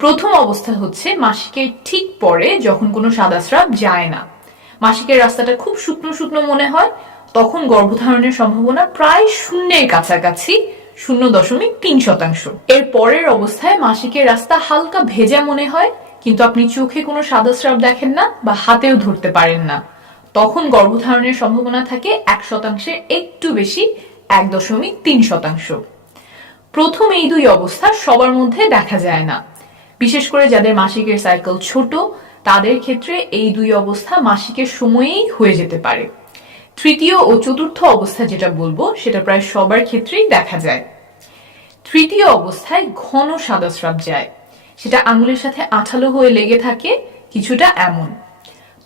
প্রথম অবস্থা হচ্ছে মাসিকের ঠিক পরে যখন কোনো সাদা স্রাব যায় না, মাসিকের রাস্তাটা খুব শুকনো শুকনো মনে হয়, তখন গর্ভধারণের সম্ভাবনা প্রায় শূন্যের কাছাকাছি, 0.3%। এর পরের অবস্থায় মাসিকের রাস্তা হালকা ভেজা মনে হয়, কিন্তু আপনি চোখে কোনো সাদা স্রাব দেখেন না বা হাতেও ধরতে পারেন না, তখন গর্ভধারণের সম্ভাবনা থাকে 1%, একটু বেশি, 1.3%। প্রথম এই দুই অবস্থা সবার মধ্যে দেখা যায় না, বিশেষ করে যাদের মাসিকের সাইকেল ছোট তাদের ক্ষেত্রে এই দুই অবস্থা মাসিকের সময়েই হয়ে যেতে পারে। তৃতীয় ও চতুর্থ অবস্থা যেটা বলবো সেটা প্রায় সবার ক্ষেত্রেই দেখা যায়। তৃতীয় অবস্থায় ঘন সাদা স্রাব যায়, সেটা আঙুলের সাথে আঠালো হয়ে লেগে থাকে, কিছুটা এমন।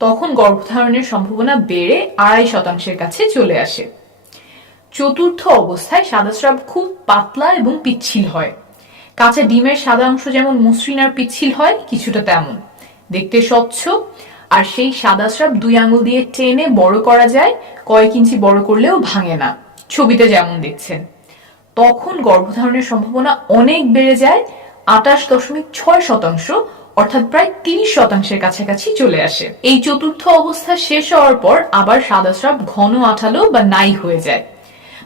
তখন গর্ভধারণের সম্ভাবনা বেড়ে 2.5%-এর কাছে চলে আসে। চতুর্থ অবস্থায় সাদা স্রাব খুব পাতলা এবং পিচ্ছিল হয়, কাঁচা ডিমের সাদা অংশ যেমন মসৃণ আর পিচ্ছিল হয়, কিছুটা তেমন, দেখতে স্বচ্ছ। আর সেই সাদা স্রাব 2 আঙুল দিয়ে টেনে বড় করা যায়, কয়েক ইঞ্চি বড় করলেও ভাঙে না, ছবিতে যেমন দেখছেন। তখন গর্ভধারণের সম্ভাবনা অনেক বেড়ে যায়, 28.6%, অর্থাৎ প্রায় 30%-এর কাছাকাছি চলে আসে। এই চতুর্থ অবস্থা শেষ হওয়ার পর আবার সাদা স্রাব ঘন আঠালো বা নাই হয়ে যায়।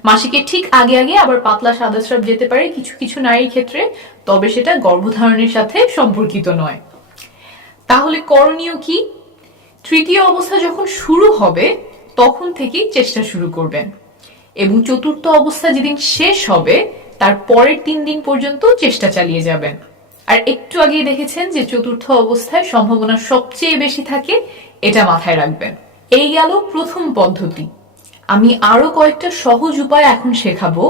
মাসিকের ঠিক আগে আগে আবার পাতলা সাদা স্রাব যেতে পারে কিছু কিছু নারীর ক্ষেত্রে, তবে সেটা গর্ভধারণের সাথে সম্পর্কিত নয়। তাহলে করণীয় কি? তৃতীয় অবস্থা যখন শুরু হবে তখন থেকেই চেষ্টা শুরু করবেন, এবং চতুর্থ অবস্থা যেদিন শেষ হবে তার পরের 3 দিন পর্যন্ত চেষ্টা চালিয়ে যাবেন। আর একটু আগে দেখেছেন যে চতুর্থ অবস্থায় সম্ভাবনা সবচেয়ে বেশি থাকে, এটা মাথায় রাখবেন। এই গেল প্রথম পদ্ধতি। আমি আরো কয়েকটা সহজ উপায় এখন শেখাবো,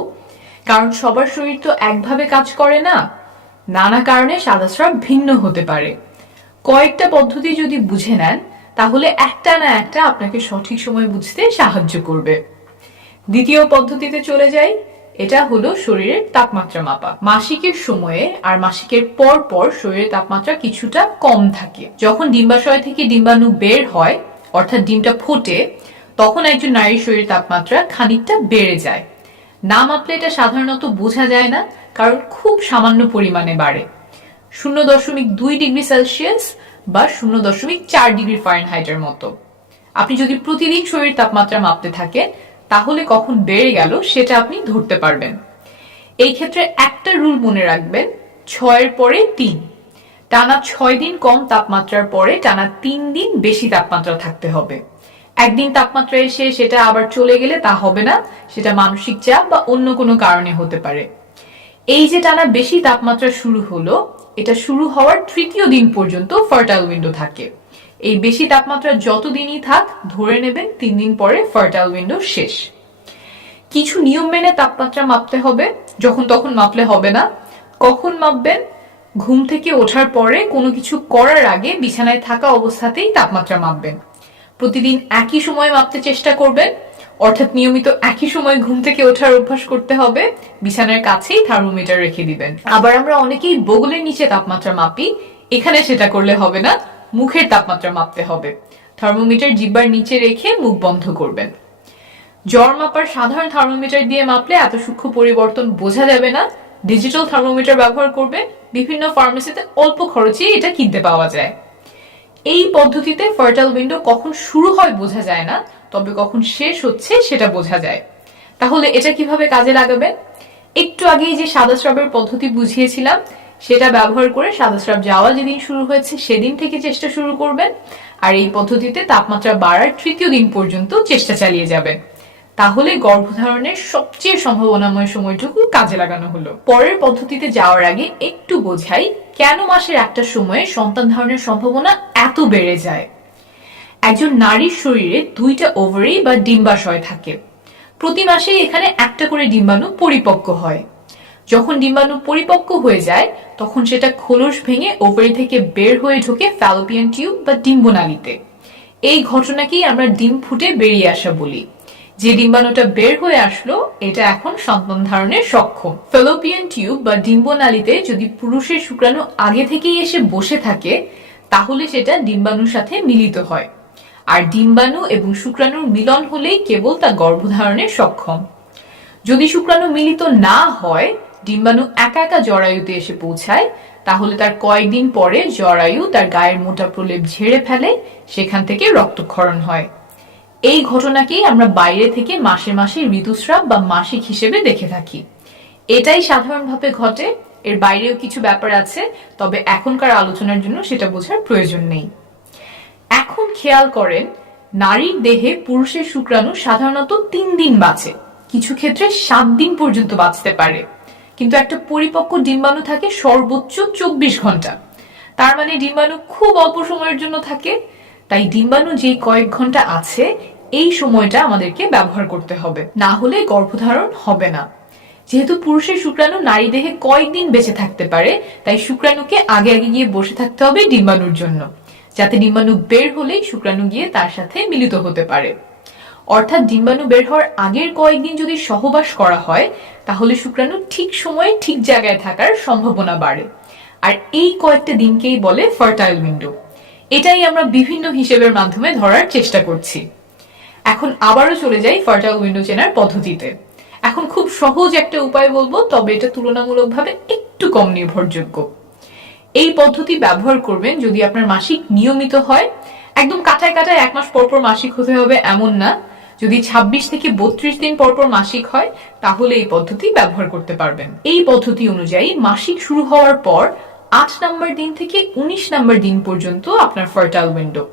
কারণ সবার শরীর তো একভাবে কাজ করে না, নানা কারণে সাদা স্রাব ভিন্ন হতে পারে। কয়েকটা পদ্ধতি যদি বুঝে নেন তাহলে একটা না একটা আপনাকে সঠিক সময় বুঝতে সাহায্য করবে। দ্বিতীয় পদ্ধতিতে চলে যাই, এটা হলো শরীরের তাপমাত্রা মাপা। মাসিকের সময়ে আর মাসিকের পর পর শরীরের তাপমাত্রা কিছুটা কম থাকে। যখন ডিম্বাশয় থেকে ডিম্বাণু বের হয়, অর্থাৎ ডিমটা ফোটে, তখন একজন নারীর শরীরের তাপমাত্রা খানিকটা বেড়ে যায়। না মাপলে এটা সাধারণত বোঝা যায় না, কারণ খুব সামান্য পরিমাণে বাড়ে, 0.2 ডিগ্রি সেলসিয়াস বা 0.4 ডিগ্রি ফারেনহাইটের মতো। আপনি যদি প্রতিদিন শরীর তাপমাত্রা মাপতে থাকেন তাহলে কখন বেড়ে গেল সেটা আপনি ধরতে পারবেন। এই ক্ষেত্রে একটা রুল মনে রাখবেন, 6-এর পরে 3। টানা 6 দিন কম তাপমাত্রার পরে টানা 3 দিন বেশি তাপমাত্রা থাকতে হবে। একদিন তাপমাত্রা এসে সেটা আবার চলে গেলে তা হবে না, সেটা মানসিক চাপ বা অন্য কোনো কারণে হতে পারে। এই যে টানা বেশি তাপমাত্রা শুরু হলো, এটা শুরু হওয়ার 3য় দিন পর্যন্ত ফার্টাইল উইন্ডো থাকে। এই বেশি তাপমাত্রা যতদিনই থাক, ধরে নেবেন 3 দিন পরে ফার্টাইল উইন্ডো শেষ। কিছু নিয়ম মেনে তাপমাত্রা মাপতে হবে, যখন তখন মাপলে হবে না। কখন মাপবেন? ঘুম থেকে ওঠার পরে কোনো কিছু করার আগে বিছানায় থাকা অবস্থাতেই তাপমাত্রা মাপবেন। প্রতিদিন একই সময়ে মাপতে চেষ্টা করবেন, অর্থাৎ নিয়মিত একই সময় ঘুম থেকে ওঠার অভ্যাস করতে হবে। বিছানার কাছেই থার্মোমিটার রেখে দিবেন। আবার আমরা অনেকেই বগলের নিচে তাপমাত্রা মাপি, এখানে সেটা করলে হবে না, মুখের তাপমাত্রা মাপতে হবে। থার্মোমিটার জিহ্বার নিচে রেখে মুখ বন্ধ করবেন। জ্বর মাপার সাধারণ থার্মোমিটার দিয়ে মাপলে এত সূক্ষ্ম পরিবর্তন বোঝা যাবে না, ডিজিটাল থার্মোমিটার ব্যবহার করবেন। বিভিন্ন ফার্মেসিতে অল্প খরচে এটা কিনতে পাওয়া যায়। এই পদ্ধতিতে ফার্টাইল উইন্ডো কখন শুরু হয় বোঝা যায় না, তবে কখন শেষ হচ্ছে সেটা বোঝা যায়। তাহলে এটা কিভাবে কাজে লাগাবেন? একটু আগেই যে সাদা স্রাবের পদ্ধতি বুঝিয়েছিলাম সেটা ব্যবহার করে সাদা স্রাব যাওয়া যেদিন শুরু হয়েছে সেদিন থেকে চেষ্টা শুরু করবেন, আর এই পদ্ধতিতে তাপমাত্রা বাড়ার 3য় দিন পর্যন্ত চেষ্টা চালিয়ে যাবেন। তাহলে গর্ভধারণের সবচেয়ে সম্ভাবনাময় সময়টুকু কাজে লাগানো হলো। পরের পদ্ধতিতে যাওয়ার আগে একটু বোঝাই কেন মাসের একটা সময়ে সন্তান ধারণের সম্ভাবনা এত বেড়ে যায়। একজন নারীর শরীরে 2টা ওভারি বা ডিম্বাশয় থাকে। প্রতি মাসেই এখানে একটা করে ডিম্বাণু পরিপক্ক হয়। যখন ডিম্বাণু পরিপক্ক হয়ে যায় তখন সেটা খোলস ভেঙে ওভারি থেকে বের হয়ে ঢোকে ফ্যালোপিয়ান টিউব বা ডিম্বনালীতে। এই ঘটনাকেই আমরা ডিম ফুটে বেরিয়ে আসা বলি। যে ডিম্বাণুটা বের হয়ে আসলো এটা এখন সন্তান ধারণের সক্ষম। ফ্যালোপিয়ান টিউব বা ডিম্বনালীতে যদি পুরুষের শুক্রাণু আগে থেকেই এসে বসে থাকে তাহলে সেটা ডিম্বাণুর সাথে মিলিত হয়, আর ডিম্বাণু এবং শুক্রাণুর মিলন হলেই কেবল তা গর্ভধারণে সক্ষম। যদি শুক্রাণু মিলিত না হয়, ডিম্বাণু একা একা জরায়ুতে এসে পৌঁছায়, তাহলে তার কয়েকদিন পরে জরায়ু তার গায়ের মোটা প্রলেপ ঝেড়ে ফেলে, সেখান থেকে রক্তক্ষরণ হয়। এই ঘটনাকেই আমরা বাইরে থেকে মাসে মাসে ঋতুস্রাব বা মাসিক হিসেবে দেখে থাকি। এটাই সাধারণভাবে ঘটে, এর বাইরেও কিছু ব্যাপার আছে, তবে এখনকার আলোচনার জন্য সেটা বোঝার প্রয়োজন নেই। এখন খেয়াল করেন, নারীর দেহে পুরুষের শুক্রাণু সাধারণত 3 দিন বাঁচে, কিছু ক্ষেত্রে 7 দিন পর্যন্ত বাঁচতে পারে, কিন্তু একটা পরিপক্ক ডিম্বাণু থাকে সর্বোচ্চ 24 ঘন্টা। তার মানে ডিম্বাণু খুব অল্প সময়ের জন্য থাকে। তাই ডিম্বাণু যে কয়েক ঘন্টা আছে এই সময়টা আমাদেরকে ব্যবহার করতে হবে, না হলে গর্ভধারণ হবে না। যেহেতু পুরুষের শুক্রাণু নারী দেহে কয়েকদিন বেঁচে থাকতে পারে, তাই শুক্রাণুকে আগে আগে গিয়ে বসে থাকতে হবে ডিম্বাণুর জন্য, যাতে ডিম্বাণু বের হলেই শুক্রাণু গিয়ে তার সাথে মিলিত হতে পারে। অর্থাৎ ডিম্বাণু বের হওয়ার আগের কয়েকদিন যদি সহবাস করা হয়, তাহলে শুক্রাণু ঠিক সময়ে ঠিক জায়গায় থাকার সম্ভাবনা বাড়ে। আর এই কয়েকটা দিনকেই বলে ফার্টাইল উইন্ডো। এটাই আমরা বিভিন্ন হিসেবের মাধ্যমে ধরার চেষ্টা করছি। এখন আবারও চলে যাই ফার্টাইল উইন্ডো চেনার পদ্ধতিতে। এখন খুব সহজ একটা উপায় বলবো, তবে এটা তুলনামূলকভাবে একটু কম নির্ভরযোগ্য। এই পদ্ধতি ব্যবহার করবেন যদি আপনার মাসিক নিয়মিত হয়। একদম কাটায় কাটায় 1 মাস পরপর মাসিক হতে হবে এমন না। যদি 26 থেকে 32 দিন পরপর মাসিক হয়, তাহলে এই পদ্ধতি ব্যবহার করতে পারবেন। এই পদ্ধতি অনুযায়ী মাসিক শুরু হওয়ার পর 8 নম্বর দিন থেকে 19 নম্বর দিন পর্যন্ত আপনার ফার্টাইল উইন্ডো।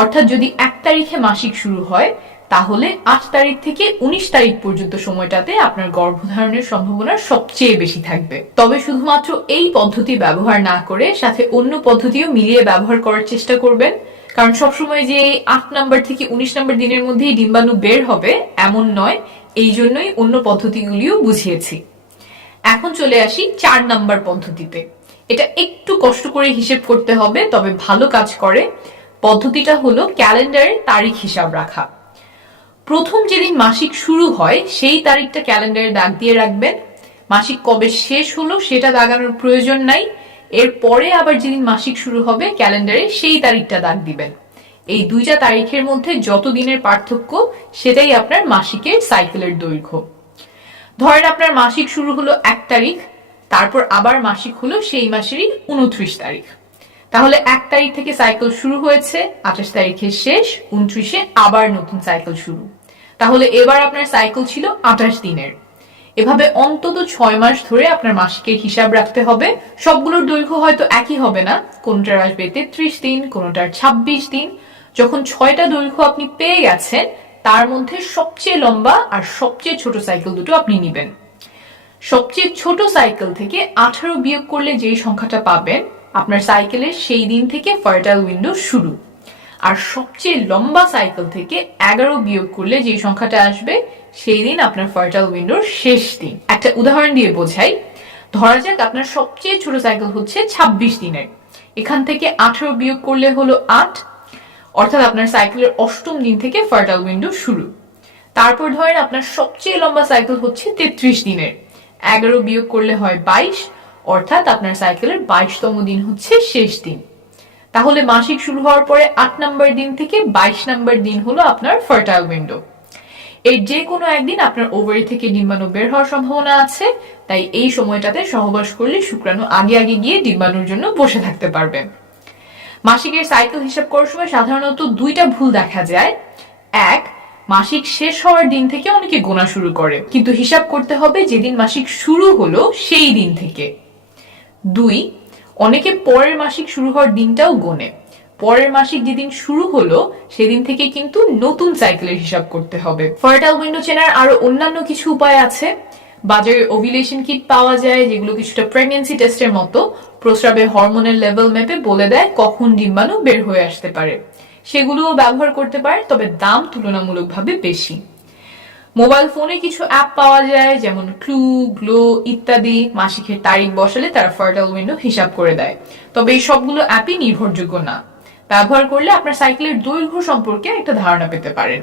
অর্থাৎ যদি 1 তারিখে মাসিক শুরু হয়, তাহলে 8 তারিখ থেকে 19 তারিখ পর্যন্ত সময়টাতে আপনার গর্ভধারণের সম্ভাবনা সবচেয়ে বেশি থাকবে। তবে শুধুমাত্র এই পদ্ধতি ব্যবহার না করে সাথে অন্য পদ্ধতিও মিলিয়ে ব্যবহার করার চেষ্টা করবেন, কারণ সবসময় যে 8 নম্বর থেকে 19 নম্বর দিনের মধ্যেই ডিম্বাণু বের হবে এমন নয়। এই জন্যই অন্য পদ্ধতিগুলিও বুঝিয়েছি। এখন চলে আসি 4 নম্বর পদ্ধতিতে। এটা একটু কষ্ট করে হিসেব করতে হবে, তবে ভালো কাজ করে। পদ্ধতিটা হলো ক্যালেন্ডারের তারিখ হিসাব রাখা। প্রথম যেদিন মাসিক শুরু হয় সেই তারিখটা ক্যালেন্ডারে দাগ দিয়ে রাখবেন। মাসিক কবে শেষ হলো সেটা দাগানোর প্রয়োজন নাই। এরপরে আবার যেদিন মাসিক শুরু হবে ক্যালেন্ডারে সেই তারিখটা দাগ দিবেন। এই দুইটা তারিখের মধ্যে যত দিনের পার্থক্য সেটাই আপনার মাসিকের সাইকেলের দৈর্ঘ্য। ধরেন আপনার মাসিক শুরু হলো 1 তারিখ, তারপর আবার মাসিক হলো সেই মাসেরই 29 তারিখ। তাহলে 1 তারিখ থেকে সাইকেল শুরু হয়েছে, 28 তারিখে শেষ, 29-এ আবার নতুন সাইকেল শুরু। তাহলে এবার আপনার সাইকেল ছিল 28 দিনের। এভাবে অন্তত 6 মাস ধরে আপনার মাসিকের হিসাব রাখতে হবে। সবগুলোর দৈর্ঘ্য হয়তো একই হবে না, কোনটার আসবে 33 দিন, কোনটার 26 দিন। যখন 6টা দৈর্ঘ্য আপনি পেয়ে গেছেন, তার মধ্যে সবচেয়ে লম্বা আর সবচেয়ে ছোট সাইকেল দুটো আপনি নেবেন। সবচেয়ে ছোট সাইকেল থেকে 18 বিয়োগ করলে যেই সংখ্যাটা পাবেন, আপনার সাইকেলের সেই দিন থেকে ফার্টাইল উইন্ডো শুরু। আর সবচেয়ে লম্বা সাইকেল থেকে 11 বিয়োগ করলে যে সংখ্যাটা আসবে, সেই দিন আপনার ফার্টাইল উইন্ডোর শেষ দিন। একটা উদাহরণ দিয়ে বোঝাই। ধরা যাক আপনার সবচেয়ে ছোট সাইকেল হচ্ছে 26 দিনের। এখান থেকে 18 বিয়োগ করলে হলো 8, অর্থাৎ আপনার সাইকেলের 8ম দিন থেকে ফার্টাইল উইন্ডো শুরু। তারপর ধরেন আপনার সবচেয়ে লম্বা সাইকেল হচ্ছে 33 দিনের। 11 বিয়োগ করলে হয় 22, অর্থাৎ আপনার সাইকেলের 22তম দিন হচ্ছে শেষ দিন। তাহলে মাসিক শুরু হওয়ার পরে 8 নম্বর দিন থেকে 22 নম্বর দিন হলো আপনার ফার্টাইল উইন্ডো। এর যে কোনো একদিন আপনার ওভারি থেকে ডিম্বাণু বের হওয়ার সম্ভাবনা আছে, তাই এই সময়টাতে সহবাস করলে শুক্রাণু আগে আগে গিয়ে ডিম্বাণুর জন্য বসে থাকতে পারবে। মাসিকের সাইকেল হিসাব করার সময় সাধারণত 2টা ভুল দেখা যায়। 1, মাসিক শেষ হওয়ার দিন থেকে অনেকে গোনা শুরু করে, কিন্তু হিসাব করতে হবে যেদিন মাসিক শুরু হলো সেই দিন থেকে। 2, অনেকে পরের মাসিক শুরু হওয়ার দিনটাও গোনে। পরের মাসিক যেদিন শুরু হলো সেদিন থেকে কিন্তু নতুন সাইকেলের হিসাব করতে হবে। ফার্টাইল উইন্ডো চেনার আরো অন্যান্য কিছু উপায় আছে। বাজারে ওভিলেশন কিট পাওয়া যায়, যেগুলো কিছুটা প্রেগন্যান্সি টেস্টের মতো। প্রস্রাবে হরমোনের লেভেল মেপে বলে দেয় কখন ডিম্বাণু বের হয়ে আসতে পারে। সেগুলোও ব্যবহার করতে পারে, তবে দাম তুলনামূলকভাবে বেশি। মোবাইল ফোনে কিছু অ্যাপ পাওয়া যায়, যেমন ক্লু, গ্লো ইত্যাদি। মাসিকের তারিখ বসালে তারা ফার্টাইল উইন্ডো হিসাব করে দেয়, তবে এই সবগুলো অ্যাপই নির্ভরযোগ্য না। ব্যবহার করলে আপনার সাইকেলের দৈর্ঘ্য সম্পর্কে একটা ধারণা পেতে পারেন।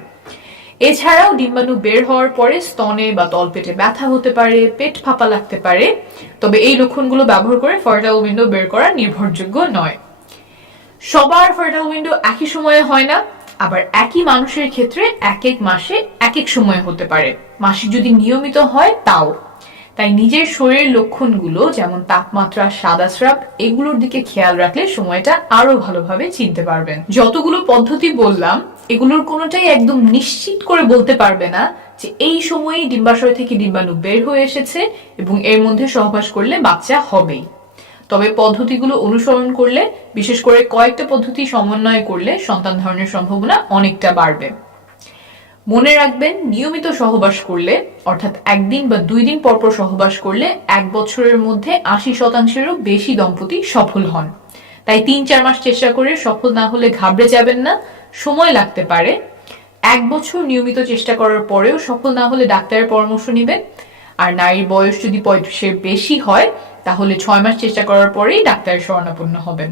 এছাড়াও ডিম্বাণু বের হওয়ার পরে স্তনে বা তলপেটে ব্যথা হতে পারে, পেট ফাঁপা লাগতে পারে, তবে এই লক্ষণগুলো ব্যবহার করে ফার্টাইল উইন্ডো বের করা নির্ভরযোগ্য নয়। সবার ফার্টাইল উইন্ডো একই সময়ে হয় না, আবার একই মানুষের ক্ষেত্রে এক এক মাসে এক এক সময়ে হতে পারে। মাসিক যদি নিয়মিত হয় তাও। তাই নিজের শরীরের লক্ষণগুলো যেমন তাপমাত্রা, সাদা স্রাব এগুলোর দিকে খেয়াল রাখলে সময়টা আরো ভালোভাবে চিনতে পারবেন। যতগুলো পদ্ধতি বললাম এগুলোর কোনোটাই একদম নিশ্চিত করে বলতে পারবে না যে এই সময়েই ডিম্বাশয় থেকে ডিম্বাণু বের হয়ে এসেছে এবং এর মধ্যে সহবাস করলে বাচ্চা হবেই। তবে পদ্ধতিগুলো অনুসরণ করলে, বিশেষ করে কয়েকটা পদ্ধতি সমন্বয় করলে সন্তান ধারণের সম্ভাবনা অনেকটা বাড়বে। মনে রাখবেন, নিয়মিত সহবাস করলে অর্থাৎ 1 দিন বা 2 দিন পরপর সহবাস করলে 1 বছরের মধ্যে 80%-এরও বেশি দম্পতি সফল হন। তাই 3-4 মাস চেষ্টা করে সফল না হলে ঘাবড়ে যাবেন না, সময় লাগতে পারে। 1 বছর নিয়মিত চেষ্টা করার পরেও সফল না হলে ডাক্তারের পরামর্শ নেবেন। আর নারীর বয়স যদি 35-এর বেশি হয় তাহলে 6 মাস চেষ্টা করার পরেই ডাক্তারের শরণাপন্ন হবেন।